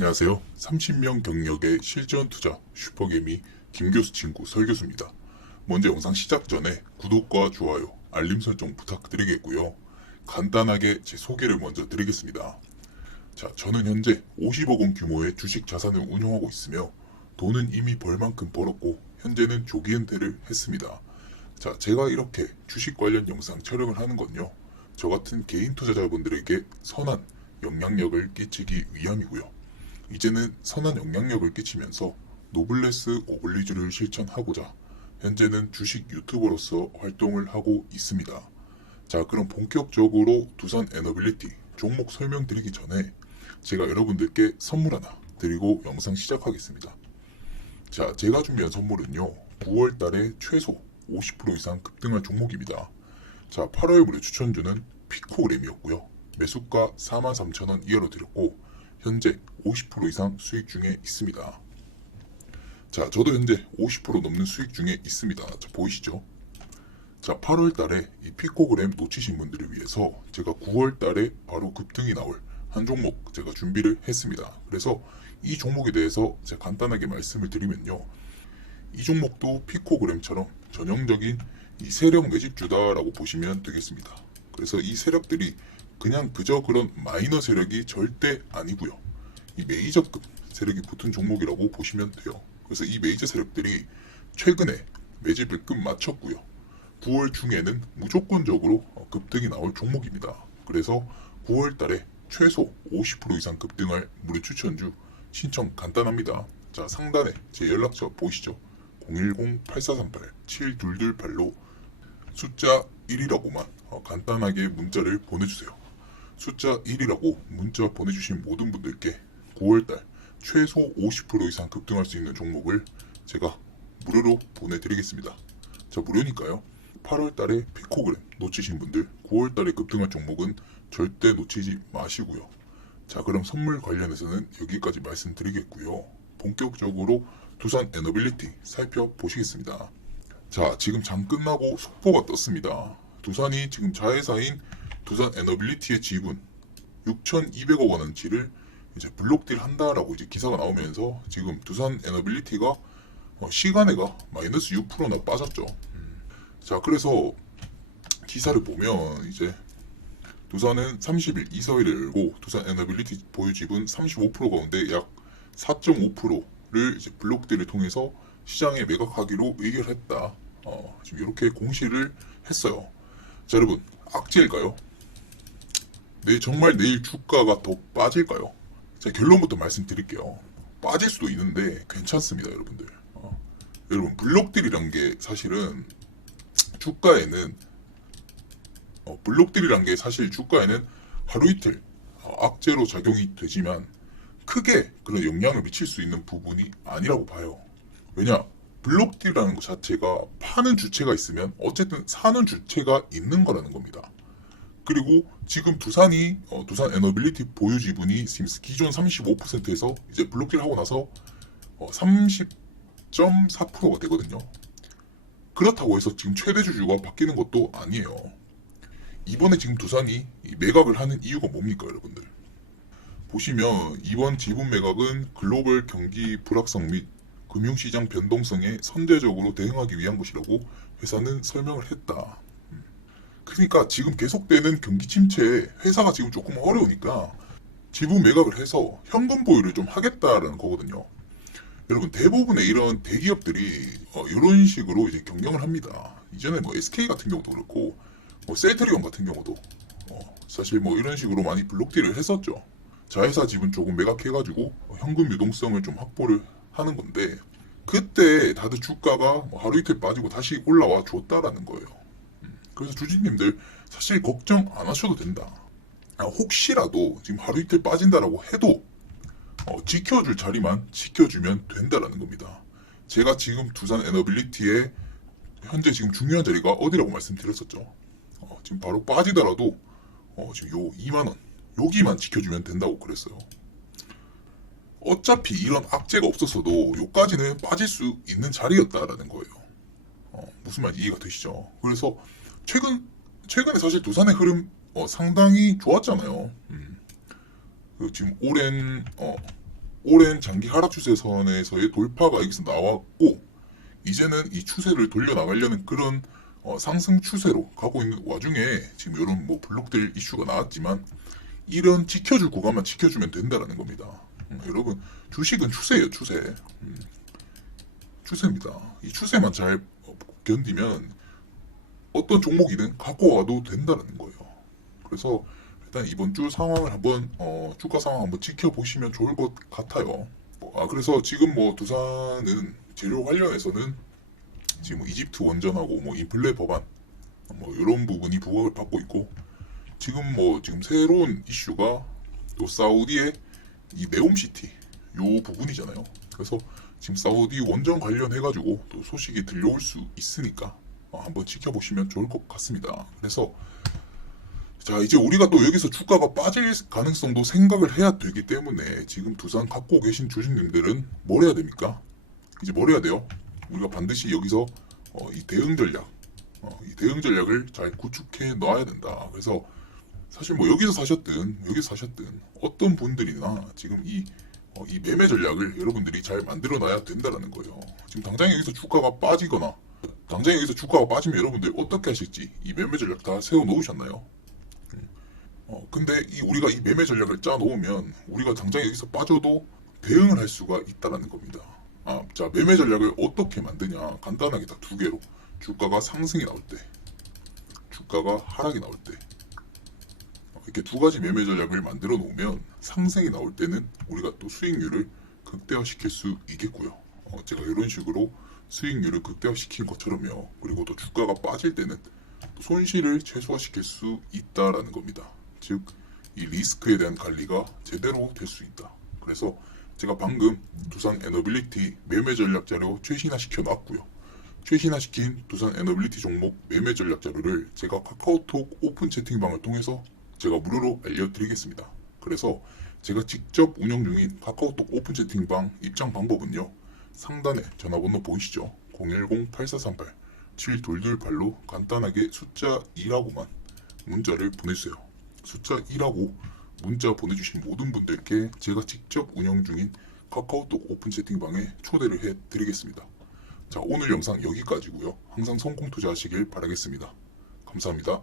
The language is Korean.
안녕하세요. 30명 경력의 실전 투자 슈퍼개미 김교수 친구 설교수입니다. 먼저 영상 시작 전에 구독과 좋아요, 알림 설정 부탁드리겠고요. 간단하게 제 소개를 먼저 드리겠습니다. 자, 저는 현재 50억 원 규모의 주식 자산을 운용하고 있으며 돈은 이미 벌 만큼 벌었고 현재는 조기 은퇴를 했습니다. 자, 제가 이렇게 주식 관련 영상 촬영을 하는 건요. 저 같은 개인 투자자분들에게 선한 영향력을 끼치기 위함이고요. 이제는 선한 영향력을 끼치면서 노블레스 오블리주를 실천하고자 현재는 주식 유튜버로서 활동을 하고 있습니다. 자, 그럼 본격적으로 두산 에너빌리티 종목 설명드리기 전에 제가 여러분들께 선물 하나 드리고 영상 시작하겠습니다. 자, 제가 준비한 선물은요. 9월 달에 최소 50% 이상 급등할 종목입니다. 자, 8월 무료 추천주는 피코그램이었고요. 매수가 43,000원 이하로 드렸고 현재 50% 이상 수익 중에 있습니다. 자, 저도 현재 50% 넘는 수익 중에 있습니다. 자, 보이시죠? 자, 8월 달에 이 피코그램 놓치신 분들을 위해서 제가 9월 달에 바로 급등이 나올 한 종목 제가 준비를 했습니다. 그래서 이 종목에 대해서 제가 간단하게 말씀을 드리면요. 이 종목도 피코그램처럼 전형적인 이 세력 매집주다라고 보시면 되겠습니다. 그래서 이 세력들이 그냥 그저 그런 마이너 세력이 절대 아니고요. 이 메이저급 세력이 붙은 종목이라고 보시면 돼요. 그래서 이 메이저 세력들이 최근에 매집을 끝 마쳤고요. 9월 중에는 무조건적으로 어, 급등이 나올 종목입니다. 그래서 9월 달에 최소 50% 이상 급등할 무료 추천주 신청 간단합니다. 자, 상단에 제 연락처 보이시죠? 010-8438-7228로 숫자 1이라고만 어, 간단하게 문자를 보내주세요. 숫자 1이라고 문자 보내주신 모든 분들께 9월달 최소 50% 이상 급등할 수 있는 종목을 제가 무료로 보내드리겠습니다. 자, 무료니까요. 8월달에 피코그램 놓치신 분들 9월달에 급등할 종목은 절대 놓치지 마시고요. 자, 그럼 선물 관련해서는 여기까지 말씀드리겠고요. 본격적으로 두산 에너빌리티 살펴보시겠습니다. 자, 지금 장 끝나고 속보가 떴습니다. 두산이 지금 자회사인 두산 에너빌리티의 지분 6,200억 원어치를 이제 블록딜 한다라고 이제 기사가 나오면서 지금 두산 에너빌리티가 어, 시간에가 마이너스 6%나 빠졌죠. 음. 자, 그래서 기사를 보면 이제 두산은 30일 이사회를 열고 두산 에너빌리티 보유 지분 35% 가운데 약 4.5%를 이제 블록딜을 통해서 시장에 매각하기로 의결했다. 어, 지금 이렇게 공시를 했어요. 자, 여러분 악재일까요? 네, 정말 내일 주가가 더 빠질까요? 자, 결론부터 말씀드릴게요. 빠질 수도 있는데 괜찮습니다, 여러분들. 어, 여러분 블록딜이란 게 사실은 주가에는 어, 블록딜이란 게 사실 주가에는 하루 이틀 어, 악재로 작용이 되지만 크게 그런 영향을 미칠 수 있는 부분이 아니라고 봐요. 왜냐? 블록딜이라는 것 자체가 파는 주체가 있으면 어쨌든 사는 주체가 있는 거라는 겁니다. 그리고 지금 두산이 어, 두산 에너빌리티 보유 지분이 지금 기존 35%에서 이제 블록딜 하고 나서 어, 30.4%가 되거든요. 그렇다고 해서 지금 최대 주주가 바뀌는 것도 아니에요. 이번에 지금 두산이 이 매각을 하는 이유가 뭡니까, 여러분들? 보시면 이번 지분 매각은 글로벌 경기 불확성 및 금융시장 변동성에 선제적으로 대응하기 위한 것이라고 회사는 설명을 했다. 음. 그러니까 지금 계속되는 경기 침체에 회사가 지금 조금 어려우니까 지분 매각을 해서 현금 보유를 좀 하겠다라는 거거든요. 여러분 대부분의 이런 대기업들이 어, 이런 식으로 이제 경영을 합니다. 이전에 뭐 SK 같은 경우도 그렇고 뭐 셀트리온 같은 경우도 어, 사실 뭐 이런 식으로 많이 블록딜을 했었죠. 자회사 지분 조금 매각해가지고 현금 유동성을 좀 확보를 하는 건데 그때 다들 주가가 뭐 하루 이틀 빠지고 다시 올라와 줬다라는 거예요. 음, 그래서 주주님들 사실 걱정 안 하셔도 된다. 아, 혹시라도 지금 하루 이틀 빠진다라고 해도 어, 지켜줄 자리만 지켜주면 된다라는 겁니다. 제가 지금 두산 에너빌리티의 현재 지금 중요한 자리가 어디라고 말씀드렸었죠. 어, 지금 바로 빠지더라도 어, 지금 요 2만 원 여기만 지켜주면 된다고 그랬어요. 어차피 이런 악재가 없었어도 요까지는 빠질 수 있는 자리였다라는 거예요. 어, 무슨 말인지 이해가 되시죠? 그래서 최근 최근에 사실 두산의 흐름 어, 상당히 좋았잖아요. 음. 그 지금 오랜 어, 오랜 장기 하락 추세선에서의 돌파가 여기서 나왔고 이제는 이 추세를 돌려 나가려는 그런 어, 상승 추세로 가고 있는 와중에 지금 이런 뭐 블록들 이슈가 나왔지만 이런 지켜줄 구간만 지켜주면 된다라는 겁니다. 음, 여러분 주식은 추세예요 추세. 음, 추세입니다. 이 추세만 잘 견디면 어떤 종목이든 갖고 와도 된다는 거예요. 그래서 일단 이번 주 상황을 한번 어, 주가 상황 한번 지켜보시면 좋을 것 같아요. 뭐, 아 그래서 지금 뭐 두산은 재료 관련해서는 지금 뭐 이집트 원전하고 뭐 인플레 법안 뭐 이런 부분이 부각을 받고 있고 지금 뭐 지금 새로운 이슈가 또 사우디의 이 네옴시티 요 부분이잖아요. 그래서 지금 사우디 원전 관련해 가지고 또 소식이 들려올 수 있으니까 어, 한번 지켜보시면 좋을 것 같습니다. 그래서 자 이제 우리가 또 여기서 주가가 빠질 가능성도 생각을 해야 되기 때문에 지금 두산 갖고 계신 주식님들은 뭘 해야 됩니까? 이제 뭘 해야 돼요? 우리가 반드시 여기서 어, 이 대응 전략, 어, 이 대응 전략을 잘 구축해 놔야 된다. 그래서 사실 뭐 여기서 사셨든 여기서 사셨든 어떤 분들이나 지금 이, 어, 이 매매 전략을 여러분들이 잘 만들어 놔야 된다라는 거예요. 지금 당장 여기서 주가가 빠지거나 당장 여기서 주가가 빠지면 여러분들 어떻게 하실지 이 매매 전략 다 세워 놓으셨나요? 어, 근데 이 우리가 이 매매 전략을 짜 놓으면 우리가 당장 여기서 빠져도 대응을 할 수가 있다라는 겁니다. 아, 자, 매매 전략을 어떻게 만드냐? 간단하게 딱두 개로. 주가가 상승이 나올 때, 주가가 하락이 나올 때. 어, 이렇게 두 가지 매매 전략을 만들어 놓으면 상승이 나올 때는 우리가 또 수익률을 극대화시킬 수 있겠고요. 어, 제가 이런 식으로 수익률을 극대화시킨 것처럼요. 그리고 또 주가가 빠질 때는 또 손실을 최소화시킬 수 있다라는 겁니다. 즉, 이 리스크에 대한 관리가 제대로 될 수 있다. 그래서 제가 방금 두산 에너빌리티 매매 전략 자료 최신화 시켜 놨고요. 최신화 시킨 두산 에너빌리티 종목 매매 전략 자료를 제가 카카오톡 오픈 채팅방을 통해서 제가 무료로 알려드리겠습니다. 그래서 제가 직접 운영 중인 카카오톡 오픈 채팅방 입장 방법은요. 상단에 전화번호 보이시죠? 010-8438-7228로 간단하게 숫자 2라고만 문자를 보내주세요. 숫자 2라고 문자 보내주신 모든 분들께 제가 직접 운영 중인 카카오톡 오픈 채팅방에 초대를 해드리겠습니다. 자, 오늘 영상 여기까지고요. 항상 성공 투자하시길 바라겠습니다. 감사합니다.